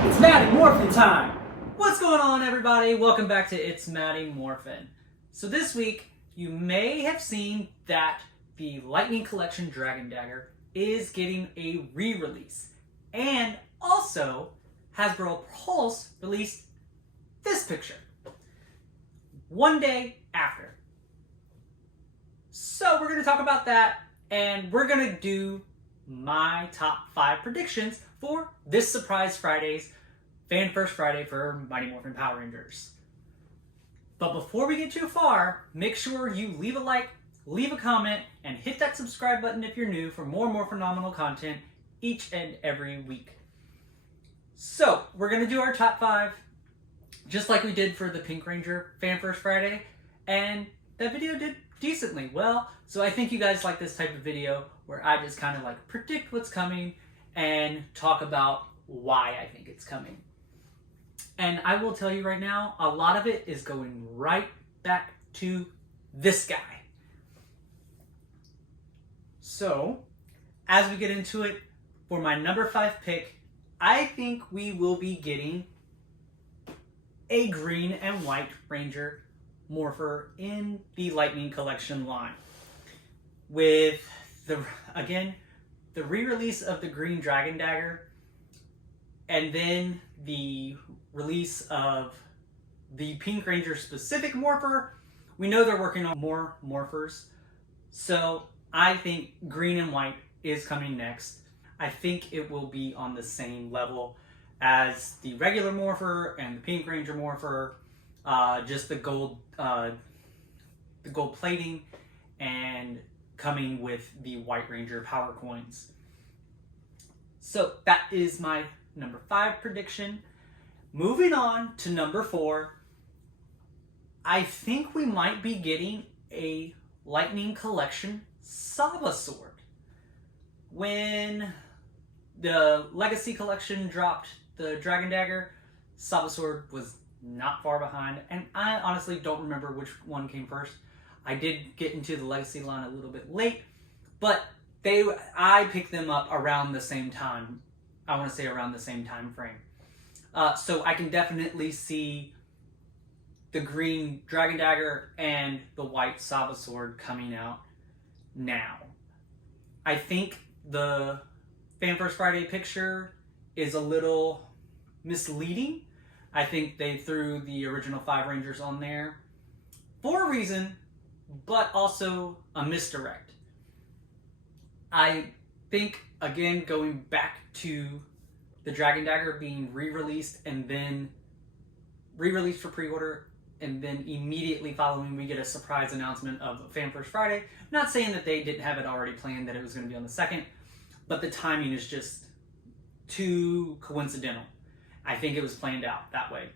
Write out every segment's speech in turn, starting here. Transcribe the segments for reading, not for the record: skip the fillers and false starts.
It's Maddie Morphin time! What's going on, everybody? Welcome back to It's Maddie Morphin. So this week, you may have seen that the Lightning Collection Dragon Dagger is getting a re-release. And also, Hasbro Pulse released this picture. One day after. So we're going to talk about that, and we're going to do my top 5 predictions for this Surprise Friday's Fan First Friday for Mighty Morphin Power Rangers. But before we get too far, make sure you leave a like, leave a comment, and hit that subscribe button if you're new for more phenomenal content each and every week. So, we're going to do our top 5, just like we did for the Pink Ranger Fan First Friday, and that video did decently well, so I think you guys like this type of video where I just kind of like predict what's coming and talk about why I think it's coming. And I will tell you right now, a lot of it is going right back to this guy. So, as we get into it, for my number 5 pick, I think we will be getting a green and white Ranger Morpher in the Lightning Collection line. With the re-release of the Green Dragon Dagger, and then the release of the Pink Ranger specific Morpher. We know they're working on more Morphers, so I think green and white is coming next. I think it will be on the same level as the regular Morpher and the Pink Ranger Morpher, just the gold plating and coming with the White Ranger power coins. So that is my number 5 prediction. Moving on to number 4, I think we might be getting a Lightning Collection Saba Sword. When the Legacy Collection dropped the Dragon Dagger, Saba Sword was not far behind, and I honestly don't remember which one came first. I did get into the Legacy line a little bit late, but I picked them up around the same time. I want to say around the same time frame. So I can definitely see the green Dragon Dagger and the white Saba Sword coming out now. I think the Fan First Friday picture is a little misleading. I think they threw the original 5 Rangers on there for a reason, but also a misdirect. I think, again, going back to the Dragon Dagger being re-released and then re-released for pre-order, and then immediately following we get a surprise announcement of Fan First Friday. Not saying that they didn't have it already planned, that it was going to be on the 2nd, but the timing is just too coincidental. I think it was planned out that way.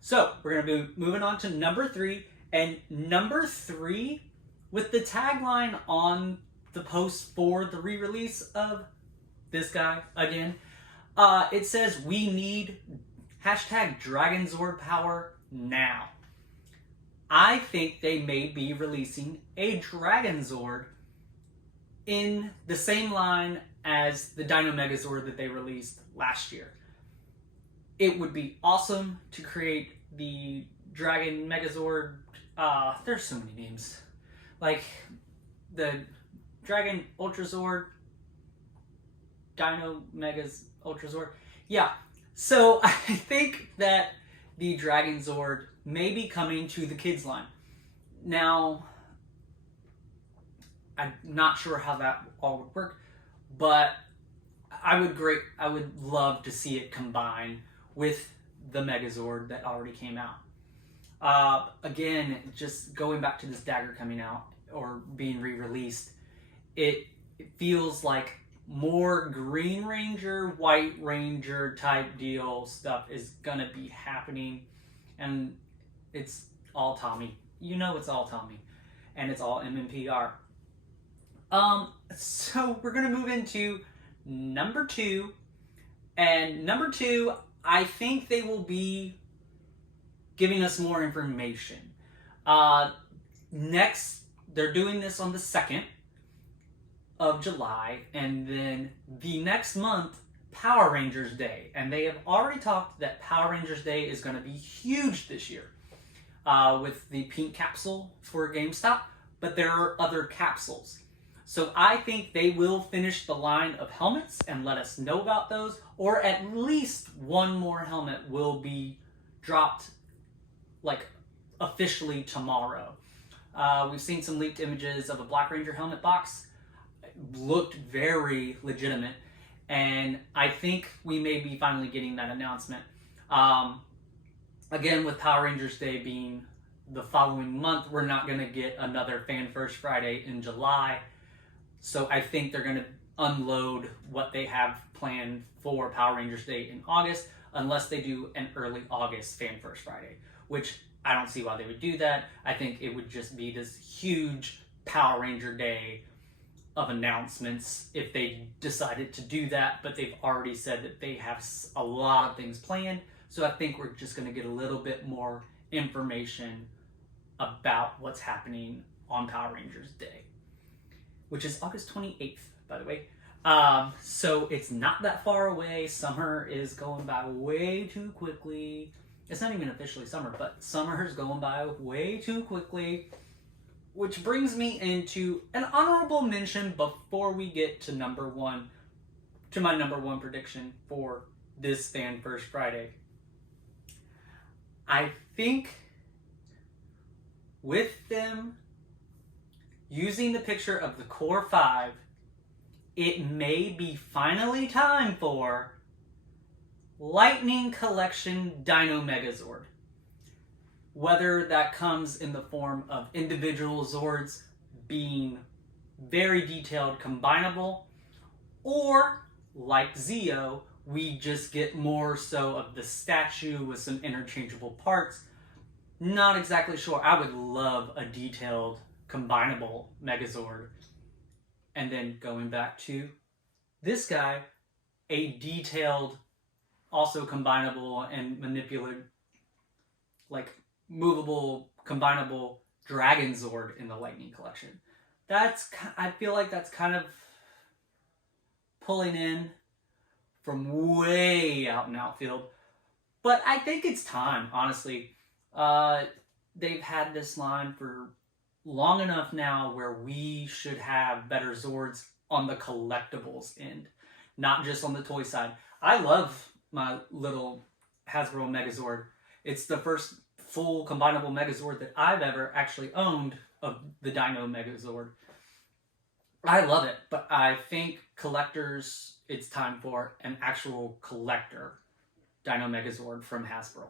So we're going to be moving on to number 3, and number 3, with the tagline on the post for the re-release of this guy again, it says, "We need #Dragon Zord power now." I think they may be releasing a Dragon Zord in the same line as the Dino Megazord that they released last year. It would be awesome to create the Dragon Megazord. There's so many names. Like the Dragon Ultra Zord, Dino Megas Ultra Zord. Yeah, so I think that the Dragon Zord may be coming to the kids line. Now, I'm not sure how that all would work, but I would love to see it combine with the Megazord that already came out. Again, just going back to this dagger coming out or being re-released, it feels like more Green Ranger, White Ranger type deal stuff is gonna be happening, and it's all Tommy. You know it's all Tommy, and it's all MMPR. So we're gonna move into number 2, and number 2, I think they will be giving us more information. Next, they're doing this on the 2nd of July, and then the next month, Power Rangers Day, and they have already talked that Power Rangers Day is going to be huge this year with the pink capsule for GameStop, but there are other capsules. So I think they will finish the line of helmets and let us know about those, or at least one more helmet will be dropped like officially tomorrow. We've seen some leaked images of a Black Ranger helmet box. It looked very legitimate, and I think we may be finally getting that announcement. Again, with Power Rangers Day being the following month, we're not going to get another Fan First Friday in July. So I think they're going to unload what they have planned for Power Rangers Day in August, unless they do an early August Fan First Friday, which I don't see why they would do that. I think it would just be this huge Power Ranger Day of announcements if they decided to do that, but they've already said that they have a lot of things planned. So I think we're just going to get a little bit more information about what's happening on Power Rangers Day, which is August 28th, by the way. So it's not that far away. Summer is going by way too quickly. It's not even officially summer, but summer is going by way too quickly. Which brings me into an honorable mention before we get to my number one prediction for this Fan First Friday. I think with them using the picture of the Core 5, it may be finally time for Lightning Collection Dino Megazord. Whether that comes in the form of individual Zords being very detailed combinable, or like Zeo, we just get more so of the statue with some interchangeable parts. Not exactly sure. I would love a detailed combinable Megazord. And then going back to this guy, a detailed, also combinable and manipulative, like movable, combinable Dragon Zord in the Lightning Collection. I feel like that's kind of pulling in from way out in outfield. But I think it's time, honestly. They've had this line for long enough now where we should have better Zords on the collectibles end, not just on the toy side. I love my little Hasbro Megazord. It's the first full combinable Megazord that I've ever actually owned of the Dino Megazord. I love it, but I think collectors, it's time for an actual collector Dino Megazord from Hasbro.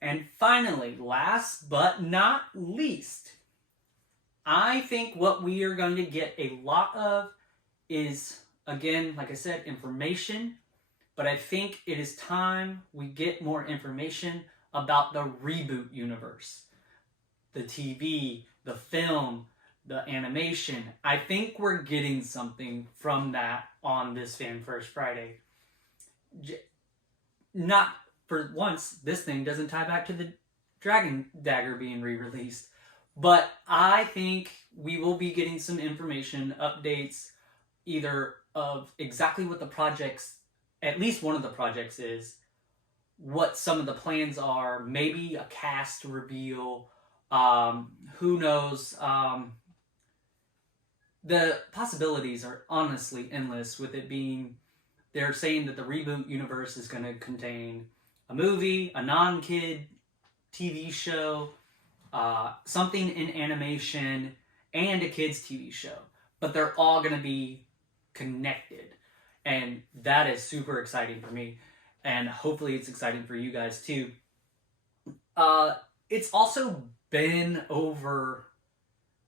And finally, last but not least, I think what we are going to get a lot of is, again, like I said, information. But I think it is time we get more information about the reboot universe. The TV, the film, the animation. I think we're getting something from that on this Fan First Friday. Not for once, this thing doesn't tie back to the Dragon Dagger being re-released. But I think we will be getting some information, updates, either of exactly what the projects, at least one of the projects is, what some of the plans are, maybe a cast reveal, who knows. The possibilities are honestly endless with it being, they're saying that the reboot universe is going to contain a movie, a non-kid TV show, something in animation, and a kids TV show. But they're all going to be connected. And that is super exciting for me. And hopefully it's exciting for you guys too. It's also been over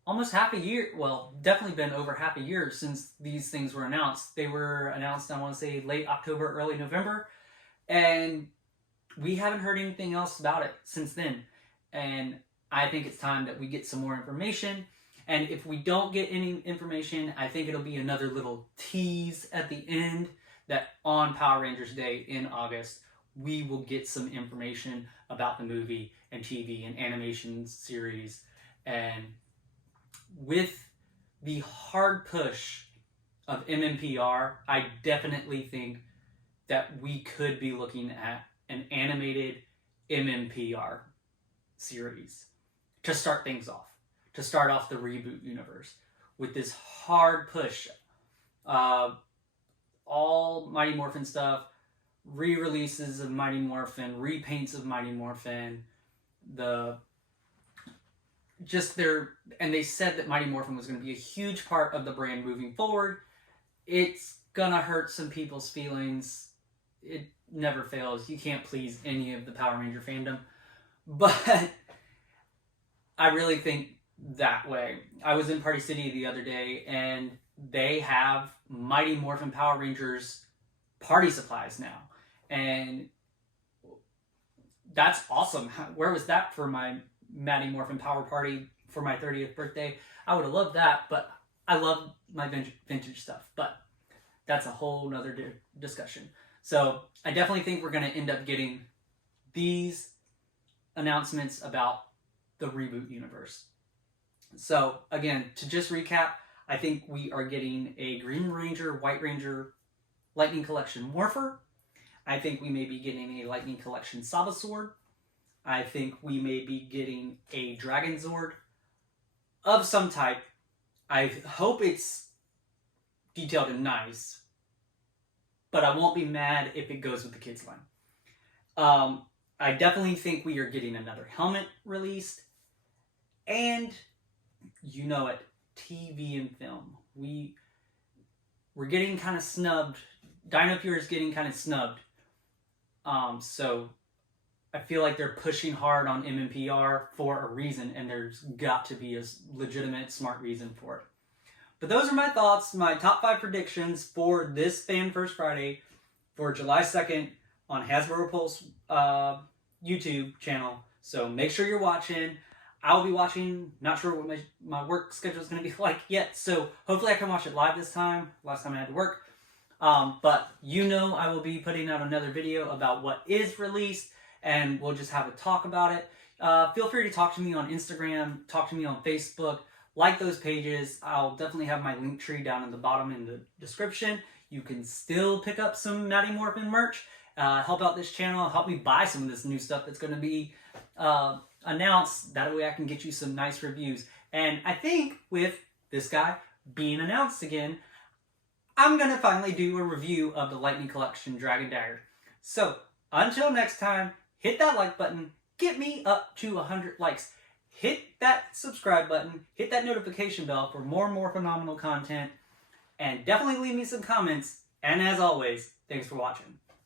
almost half a year. Well, definitely been over half a year since these things were announced. They were announced, I want to say, late October, early November. And we haven't heard anything else about it since then. And I think it's time that we get some more information. And if we don't get any information, I think it'll be another little tease at the end that on Power Rangers Day in August, we will get some information about the movie and TV and animation series. And with the hard push of MMPR, I definitely think that we could be looking at an animated MMPR series to start things off, to start off the reboot universe with this hard push. All Mighty Morphin stuff, re-releases of Mighty Morphin, repaints of Mighty Morphin, and they said that Mighty Morphin was going to be a huge part of the brand moving forward. It's gonna hurt some people's feelings. It never fails. You can't please any of the Power Ranger fandom. But I really think that way. I was in Party City the other day, and they have Mighty Morphin Power Rangers party supplies now. And that's awesome. Where was that for my Mighty Morphin Power Party for my 30th birthday? I would have loved that, but I love my vintage stuff. But that's a whole nother discussion. So I definitely think we're going to end up getting these announcements about the reboot universe. So again, to just recap, I think we are getting a Green Ranger, White Ranger, Lightning Collection Morpher. I think we may be getting a Lightning Collection Sabasword. I think we may be getting a Dragon Zord of some type. I hope it's detailed and nice, but I won't be mad if it goes with the kids line. I definitely think we are getting another helmet released, and you know it, TV and film. We're getting kind of snubbed. Dino Fury is getting kind of snubbed. So I feel like they're pushing hard on MMPR for a reason, and there's got to be a legitimate, smart reason for it. But those are my thoughts, my top 5 predictions for this Fan First Friday for July 2nd on Hasbro Pulse YouTube channel. So make sure you're watching. I'll be watching. Not sure what my work schedule is going to be like yet. So hopefully I can watch it live this time. Last time I had to work. But you know I will be putting out another video about what is released, and we'll just have a talk about it. Feel free to talk to me on Instagram, talk to me on Facebook, like those pages. I'll definitely have my link tree down in the bottom in the description. You can still pick up some Mighty Morphin merch, help out this channel, help me buy some of this new stuff that's going to be announced. That way I can get you some nice reviews. And I think with this guy being announced again, I'm going to finally do a review of the Lightning Collection Dragon Dagger. So, until next time, hit that like button, get me up to 100 likes. Hit that subscribe button, hit that notification bell for more and more phenomenal content, and definitely leave me some comments. And as always, thanks for watching.